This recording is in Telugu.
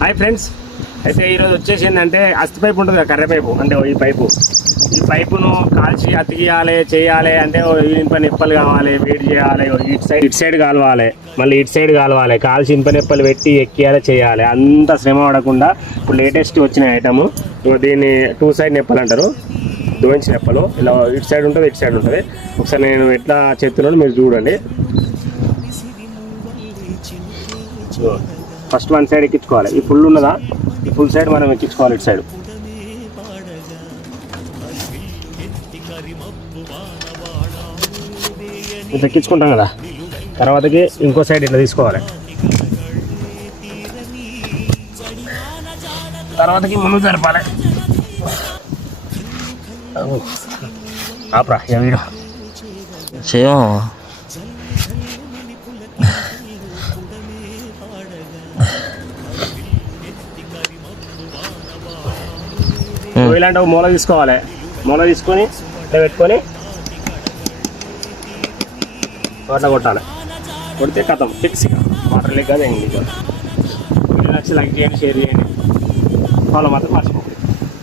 హాయ్ ఫ్రెండ్స్, అయితే ఈరోజు వచ్చేసి ఏంటంటే అస్థి పైపు ఉంటుంది కదా, కర్ర పైపు అంటే ఈ పైపును కాల్చి అతికియాలి చేయాలి అంటే ఇనుప నిప్పలు కావాలి, వేడి చేయాలి, ఇటు సైడ్ కాలవాలి, మళ్ళీ ఇటు సైడ్ కాలవాలి, కాల్చి ఇనుప నిప్పలు పెట్టి ఎక్కియాలి చేయాలి. అంత శ్రమ పడకుండా ఇప్పుడు లేటెస్ట్ వచ్చిన ఐటమ్ దీన్ని 2 సైడ్ నిప్పలు అంటారు. 2 ఇంచ్ నిప్పలు ఇలా ఇటు సైడ్ ఉంటుంది, ఇటు సైడ్ ఉంటుంది. ఒకసారి నేను ఎట్లా చెప్తున్నాను మీరు చూడండి. ఫస్ట్ 1 సైడ్ ఎక్కించుకోవాలి. ఈ ఫుల్ ఉన్నదా, ఈ ఫుల్ సైడ్ మనం ఎక్కించుకోవాలి. ఇటు సైడ్ ఇది ఎక్కించుకుంటాం కదా, తర్వాతకి ఇంకో సైడ్ ఇట్లా తీసుకోవాలి. తర్వాతకి ముందు జరపాలి. ఆపరా వీడియో చేయమా. ఇలాంటి మూల తీసుకోవాలి. మూల తీసుకొని ఇట్లా పెట్టుకొని అట్లా కొట్టాలి. కొడితే కథం ఫిక్స్. వాటర్ లేక కాదు, ఏం లేదు. వీడియో నచ్చి లైక్ చేయండి, షేర్ చేయండి, ఫాలో మాత్రం మర్చిపోండి.